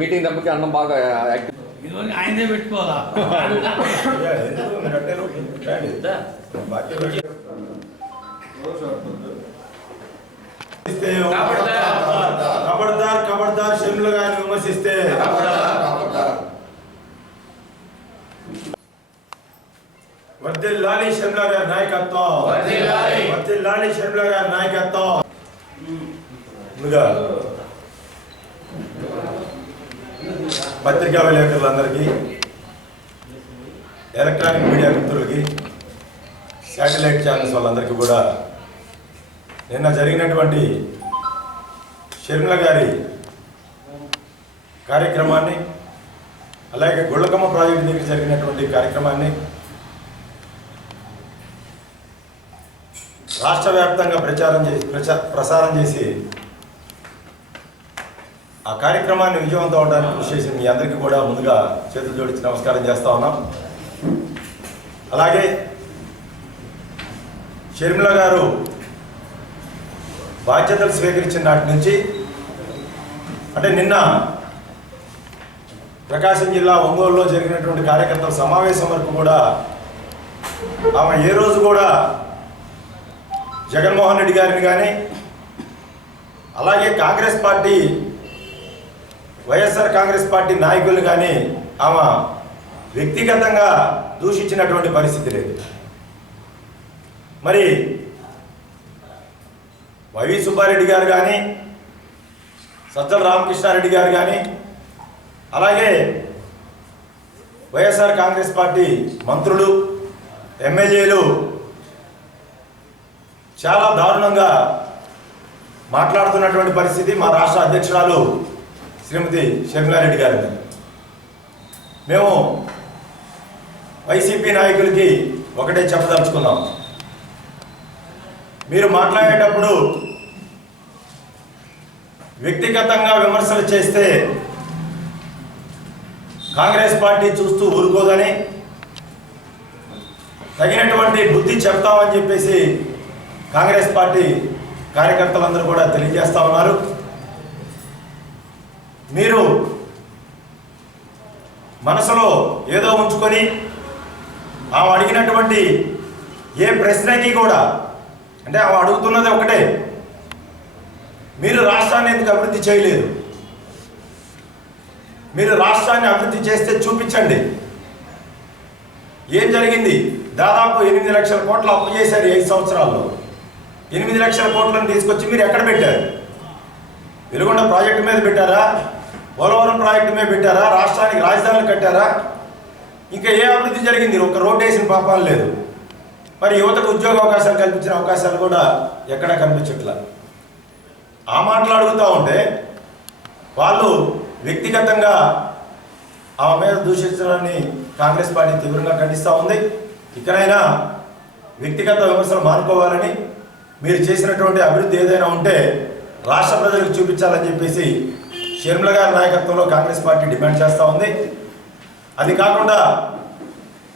Meeting తప్పకి అన్నం బాగా ఆయనే పెట్టుకోవాలా खबरदार खबरदार शिमला गानी विमर्शिस्ते वर्दिल्लाली शिमला गारी नायकत्వం वर्दिल्लाली शिमला गारी नायकत्వం ముందుగా పత్రికా విలేకరులందరికీ ఎలక్ట్రానిక్ మీడియా మిత్రులకి శాటిలైట్ ఛానల్స్ వాళ్ళందరికీ కూడా నిన్న జరిగినటువంటి షర్మిల గారి కార్యక్రమాన్ని అలాగే గుళ్ళకమ్మ ప్రాజెక్టు దగ్గర జరిగినటువంటి కార్యక్రమాన్ని రాష్ట్ర వ్యాప్తంగా ప్రసారం చేసి ఆ కార్యక్రమాన్ని విజయవంతం అవడానికి కృషి చేసి మీ అందరికీ కూడా ముందుగా చేతులు జోడించి నమస్కారం చేస్తా ఉన్నాం. అలాగే షర్మిల గారు బాధ్యతలు స్వీకరించిన నాటి నుంచి అంటే నిన్న ప్రకాశం జిల్లా ఒంగోలులో జరిగినటువంటి కార్యకర్తల సమావేశం వరకు కూడా ఆమె ఏ రోజు కూడా జగన్మోహన్ రెడ్డి గారిని కానీ అలాగే కాంగ్రెస్ పార్టీ వైఎస్ఆర్ కాంగ్రెస్ పార్టీ నాయకులను కానీ ఆమె వ్యక్తిగతంగా దూషించినటువంటి పరిస్థితి లేదు. మరి వైవి సుబ్బారెడ్డి గారు కానీ సజ్జల రామకృష్ణారెడ్డి గారు కానీ అలాగే వైఎస్ఆర్ కాంగ్రెస్ పార్టీ మంత్రులు ఎమ్మెల్యేలు చాలా దారుణంగా మాట్లాడుతున్నటువంటి పరిస్థితి మా రాష్ట్ర అధ్యక్షురాలు శ్రీమతి షర్మిలారెడ్డి గారు. మేము వైసీపీ నాయకులకి ఒకటే చెప్పదలుచుకున్నాం, మీరు మాట్లాడేటప్పుడు వ్యక్తిగతంగా విమర్శలు చేస్తే కాంగ్రెస్ పార్టీ చూస్తూ ఊరుకోదని తగినటువంటి బుద్ధి చెప్తామని చెప్పేసి కాంగ్రెస్ పార్టీ కార్యకర్తలందరూ కూడా తెలియజేస్తా ఉన్నారు. మీరు మనసులో ఏదో ఉంచుకొని ఆమె అడిగినటువంటి ఏ ప్రశ్నకి కూడా అంటే ఆమె అడుగుతున్నది ఒకటే, మీరు రాష్ట్రాన్ని ఎందుకు అభివృద్ధి చేయలేదు, మీరు రాష్ట్రాన్ని అభివృద్ధి చేస్తే చూపించండి. ఏం జరిగింది? దాదాపు 8 లక్షల కోట్లు అప్పు చేశారు 5 సంవత్సరాల్లో. 8 లక్షల కోట్లను తీసుకొచ్చి మీరు ఎక్కడ పెట్టారు? వెలుగొండ ప్రాజెక్టు మీద పెట్టారా? పోలవరం ప్రాజెక్టు మీద పెట్టారా? రాష్ట్రానికి రాజధానులు కట్టారా? ఇంకా ఏ అభివృద్ధి జరిగింది? ఒక రోడ్డు వేసిన పాపాలు లేదు. మరి యువతకు ఉద్యోగ అవకాశాలు కల్పించిన అవకాశాలు కూడా ఎక్కడా కనిపించట్లా. ఆ మాటలు అడుగుతూ ఉంటే వాళ్ళు వ్యక్తిగతంగా ఆమె మీద దూషించడాన్ని కాంగ్రెస్ పార్టీ తీవ్రంగా ఖండిస్తూ ఉంది. ఇకనైనా వ్యక్తిగత విమర్శలు మానుకోవాలని, మీరు చేసినటువంటి అభివృద్ధి ఏదైనా ఉంటే రాష్ట్ర ప్రజలకు చూపించాలని చెప్పేసి షర్మిల గారి నాయకత్వంలో కాంగ్రెస్ పార్టీ డిమాండ్ చేస్తూ ఉంది. అది కాకుండా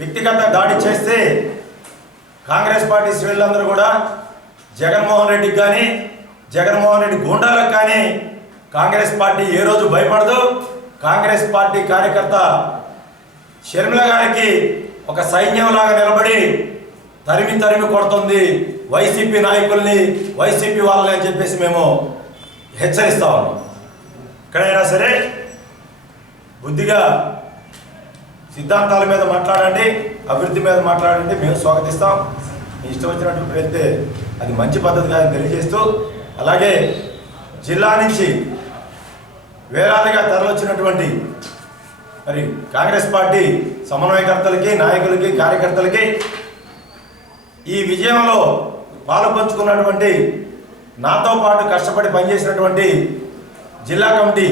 వ్యక్తిగత దాడి చేస్తే కాంగ్రెస్ పార్టీ శ్రేణులందరూ కూడా జగన్మోహన్ రెడ్డికి కానీ జగన్మోహన్ రెడ్డి గూండాలకు కానీ కాంగ్రెస్ పార్టీ ఏ రోజు భయపడదు. కాంగ్రెస్ పార్టీ కార్యకర్త షర్మిల గారికి ఒక సైన్యంలాగా నిలబడి తరిమి తరిమి కొడుతుంది వైసీపీ నాయకుల్ని, వైసీపీ వాళ్ళని అని చెప్పేసి మేము హెచ్చరిస్తా ఉన్నాం. ఎక్కడైనా సరే బుద్ధిగా సిద్ధాంతాల మీద మాట్లాడండి, అభివృద్ధి మీద మాట్లాడండి, మేము స్వాగతిస్తాం. మీ ఇష్టం వచ్చినట్టు వెళ్తే అది మంచి పద్ధతి కాదని తెలియజేస్తూ, అలాగే జిల్లా నుంచి వేలాదిగా తరలివచ్చినటువంటి మరి కాంగ్రెస్ పార్టీ సమన్వయకర్తలకి, నాయకులకి, కార్యకర్తలకి ఈ విజయంలో పాలు పంచుకున్నటువంటి నాతో పాటు కష్టపడి పనిచేసినటువంటి జిల్లా కమిటీ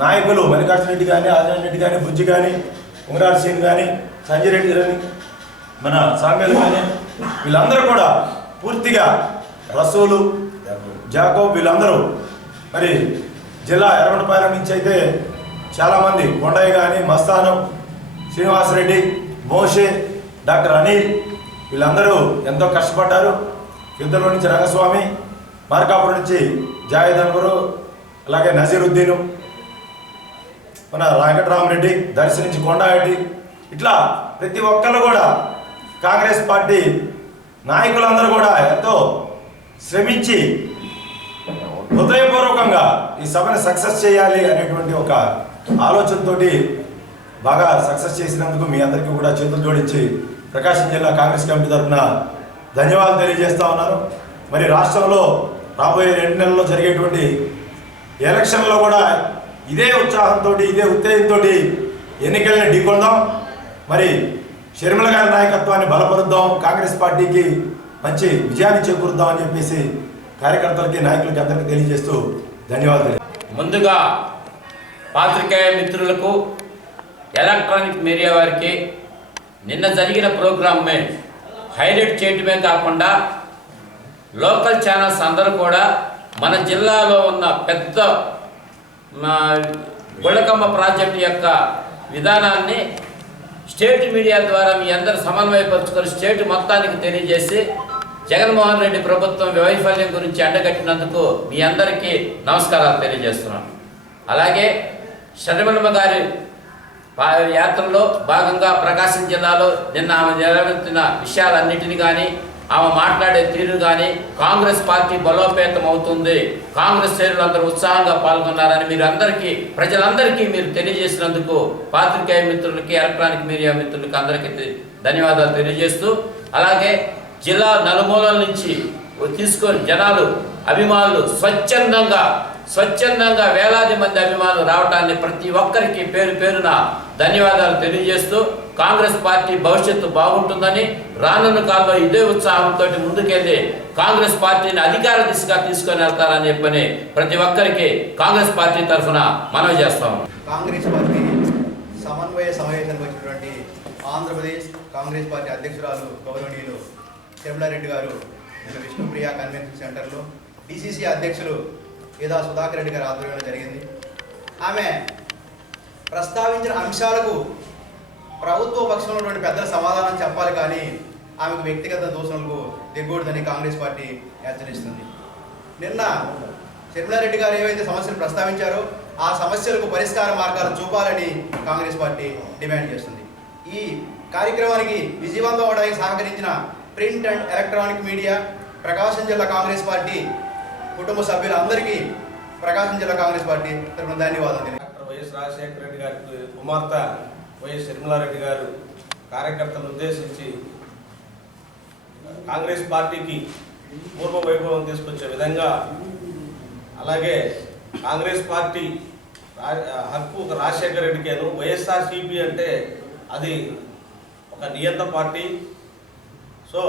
నాయకులు మల్లికార్జున రెడ్డి కానీ, ఆదినారాయణ రెడ్డి కానీ, బుజ్జి కానీ, ఉంగరాల సింగ్ కానీ, సంజయ్ రెడ్డి కానీ, మన సాంగల్ కానీ, వీళ్ళందరూ కూడా పూర్తిగా రసూలు, జాకోబ్ వీళ్ళందరూ మరి జిల్లా ఎర్రగొండపాలెం నుంచి అయితే చాలామంది కొండయ్య కానీ, మస్తానం, శ్రీనివాసరెడ్డి, మోషే డాక్టర్ అనిల్ వీళ్ళందరూ ఎంతో కష్టపడ్డారు. యుద్ధంలో నుంచి రంగస్వామి, మార్కాపురం నుంచి జావేద్ అన్వరు, అలాగే నజీరుద్దీను, మన వెంకటరామరెడ్డి, దర్శి నుంచి కొండారెడ్డి, ఇట్లా ప్రతి ఒక్కరు కూడా కాంగ్రెస్ పార్టీ నాయకులందరూ కూడా ఎంతో శ్రమించి హృదయపూర్వకంగా ఈ సభను సక్సెస్ చేయాలి అనేటువంటి ఒక ఆలోచనతోటి బాగా సక్సెస్ చేసినందుకు మీ అందరికీ కూడా చేతులు జోడించి ప్రకాశం జిల్లా కాంగ్రెస్ కమిటీ తరఫున ధన్యవాదాలు తెలియజేస్తా ఉన్నాను. మరి రాష్ట్రంలో రాబోయే 2 నెలల్లో జరిగేటువంటి ఎలక్షన్లో కూడా ఇదే ఉత్సాహంతో, ఇదే ఉత్తేజంతో ఎన్నికల్ని ఢీకొందాం. మరి షర్మిల గారి నాయకత్వాన్ని బలపరుద్దాం, కాంగ్రెస్ పార్టీకి మంచి విజయాన్ని చేకూరుద్దాం అని చెప్పేసి కార్యకర్తలకి, నాయకులకి అందరికీ తెలియజేస్తూ ధన్యవాదాలు. ముందుగా పాత్రికేయ మిత్రులకు, ఎలక్ట్రానిక్ మీడియా వారికి నిన్న జరిగిన ప్రోగ్రామ్ని హైలైట్ చేయటమే కాకుండా లోకల్ ఛానల్స్ అందరూ కూడా మన జిల్లాలో ఉన్న పెద్ద గుళ్ళకమ్మ ప్రాజెక్టు యొక్క విధానాన్ని స్టేట్ మీడియా ద్వారా మీ అందరూ సమన్వయపరుచుకొని స్టేట్ మొత్తానికి తెలియజేసి జగన్మోహన్ రెడ్డి ప్రభుత్వం వైఫల్యం గురించి ఎండగట్టినందుకు మీ అందరికీ నమస్కారాలు తెలియజేస్తున్నాను. అలాగే షర్మిలమ్మ గారి యాత్రలో భాగంగా ప్రకాశం జిల్లాలో నిన్న ఆమె జరుగుతున్న విషయాలన్నింటినీ కానీ, ఆమె మాట్లాడే తీరు కానీ, కాంగ్రెస్ పార్టీ బలోపేతం అవుతుంది, కాంగ్రెస్ శ్రేణులందరూ ఉత్సాహంగా పాల్గొన్నారని మీరందరికీ, ప్రజలందరికీ మీరు తెలియజేసినందుకు పాత్రికేయ మిత్రులకి, ఎలక్ట్రానిక్ మీడియా మిత్రులకి అందరికీ ధన్యవాదాలు తెలియజేస్తూ, అలాగే జిల్లా నలుమూలల నుంచి తీసుకొని జనాలు, అభిమానులు స్వచ్ఛందంగా వేలాది మంది అభిమానులు రావటాన్ని ప్రతి ఒక్కరికి పేరు పేరున ధన్యవాదాలు తెలియజేస్తూ, కాంగ్రెస్ పార్టీ భవిష్యత్తు బాగుంటుందని, రానున్న కాలంలో ఇదే ఉత్సాహంతో ముందుకెళ్ళి కాంగ్రెస్ పార్టీని అధికార దిశగా తీసుకొని వెళ్తారని చెప్పని ప్రతి ఒక్కరికి కాంగ్రెస్ పార్టీ తరఫున మనవి చేస్తాము. కాంగ్రెస్ పార్టీ సమన్వయ సమావేశానికి వచ్చినటువంటి ఆంధ్రప్రదేశ్ కాంగ్రెస్ పార్టీ అధ్యక్షురాలు గౌరవనీయులు షర్మిలారెడ్డి గారు నిన్న విష్ణుప్రియ కన్వెన్షన్ సెంటర్లో డిసిసి అధ్యక్షులు ఏదా సుధాకర్ రెడ్డి గారి ఆధ్వర్యంలో జరిగింది. ఆమె ప్రస్తావించిన అంశాలకు ప్రభుత్వ పక్షంలో ఉన్నటువంటి పెద్దల సమాధానం చెప్పాలి, కానీ ఆమెకు వ్యక్తిగత దూషణలకు దిగకూడదని కాంగ్రెస్ పార్టీ హెచ్చరిస్తుంది. నిన్న షర్మిలారెడ్డి గారు ఏవైతే సమస్యలు ప్రస్తావించారో ఆ సమస్యలకు పరిష్కార మార్గాలు చూపాలని కాంగ్రెస్ పార్టీ డిమాండ్ చేస్తుంది. ఈ కార్యక్రమానికి విజయవంతం అవడానికి సహకరించిన ప్రింట్ అండ్ ఎలక్ట్రానిక్ మీడియా, ప్రకాశం జిల్లా కాంగ్రెస్ పార్టీ కుటుంబ సభ్యులందరికీ ప్రకాశం జిల్లా కాంగ్రెస్ పార్టీ తరఫున ధన్యవాదాలు. డాక్టర్ వైఎస్ రాజశేఖర రెడ్డి గారికి కుమార్తె వైఎస్ షర్మిలారెడ్డి గారు కార్యకర్తలను ఉద్దేశించి కాంగ్రెస్ పార్టీకి పూర్వ వైభవం తీసుకొచ్చే విధంగా, అలాగే కాంగ్రెస్ పార్టీ హక్కు ఒక రాజశేఖర రెడ్డికేను, వైఎస్ఆర్సీపీ అంటే అది ఒక నియంత పార్టీ. సో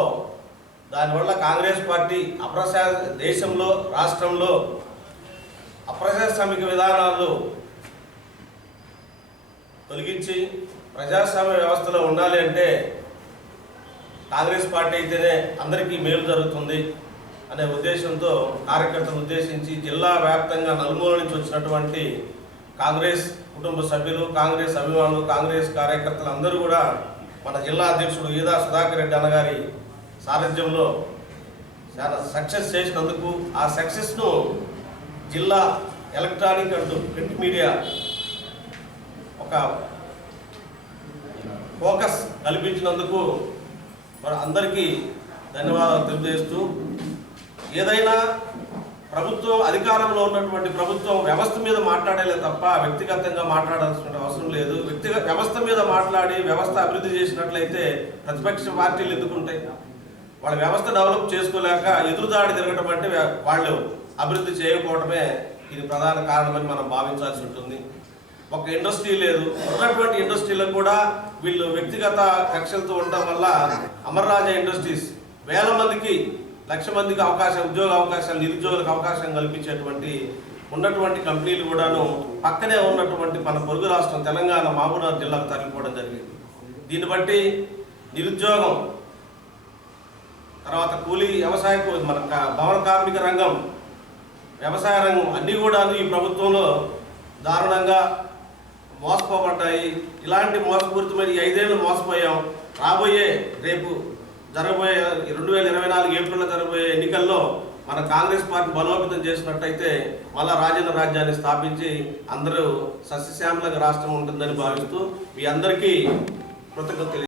దానివల్ల కాంగ్రెస్ పార్టీ దేశంలో, రాష్ట్రంలో అప్రజాస్వామిక విధానాలు తొలగించి ప్రజాస్వామ్య వ్యవస్థలో ఉండాలి అంటే కాంగ్రెస్ పార్టీ అయితేనే అందరికీ మేలు జరుగుతుంది అనే ఉద్దేశంతో కార్యకర్తలను ఉద్దేశించి జిల్లా వ్యాప్తంగా నలుమూల నుంచి వచ్చినటువంటి కాంగ్రెస్ కుటుంబ సభ్యులు, కాంగ్రెస్ అభిమానులు, కాంగ్రెస్ కార్యకర్తలు అందరూ కూడా మన జిల్లా అధ్యక్షుడు ఈదా సుధాకర్ రెడ్డి అన్నగారి సారథ్యంలో చాలా సక్సెస్ చేసినందుకు, ఆ సక్సెస్ను జిల్లా ఎలక్ట్రానిక్ అండ్ ప్రింట్ మీడియా ఒక ఫోకస్ కల్పించినందుకు మరి అందరికీ ధన్యవాదాలు తెలియజేస్తూ, ఏదైనా ప్రభుత్వం అధికారంలో ఉన్నటువంటి ప్రభుత్వం వ్యవస్థ మీద మాట్లాడేలే తప్ప వ్యక్తిగతంగా మాట్లాడాల్సిన అవసరం లేదు. వ్యవస్థ మీద మాట్లాడి వ్యవస్థ అభివృద్ధి చేసినట్లయితే ప్రతిపక్ష పార్టీలు ఎందుకుంటాయి? వాళ్ళ వ్యవస్థ డెవలప్ చేసుకోలేక ఎదురుదాడి తిరగటం అంటే వాళ్ళు అభివృద్ధి చేయకపోవడమే ఇది ప్రధాన కారణమని మనం భావించాల్సి ఉంటుంది. ఒక ఇండస్ట్రీ లేదు, ఉన్నటువంటి ఇండస్ట్రీలకు కూడా వీళ్ళు వ్యక్తిగత కక్షలతో ఉండటం వల్ల అమర్ రాజా ఇండస్ట్రీస్ వేల మందికి, లక్ష మందికి ఉద్యోగ అవకాశాలు, నిరుద్యోగులకు అవకాశం కల్పించేటువంటి ఉన్నటువంటి కంపెనీలు కూడాను పక్కనే ఉన్నటువంటి మన పొరుగు రాష్ట్రం తెలంగాణ మహబూబ్నగర్ జిల్లాకు తరలిపోవడం జరిగింది. దీన్ని బట్టి నిరుద్యోగం, తర్వాత కూలీ, వ్యవసాయ, మన భవన కార్మిక రంగం, వ్యవసాయ రంగం అన్నీ కూడా ఈ ప్రభుత్వంలో దారుణంగా మోసపోబడ్డాయి. ఇలాంటి మోసపూరితమైన 5 ఏళ్ళు మోసపోయాం. రాబోయే రేపు జరగబోయే 2024 ఏప్రిల్లో జరగబోయే ఎన్నికల్లో మన కాంగ్రెస్ పార్టీ బలోపేతం చేసినట్టయితే మళ్ళా రాజేంద్ర రాజ్యాన్ని స్థాపించి అందరూ సస్యశ్యామలంగా రాష్ట్రం ఉంటుందని భావిస్తూ మీ అందరికీ కృతజ్ఞతలు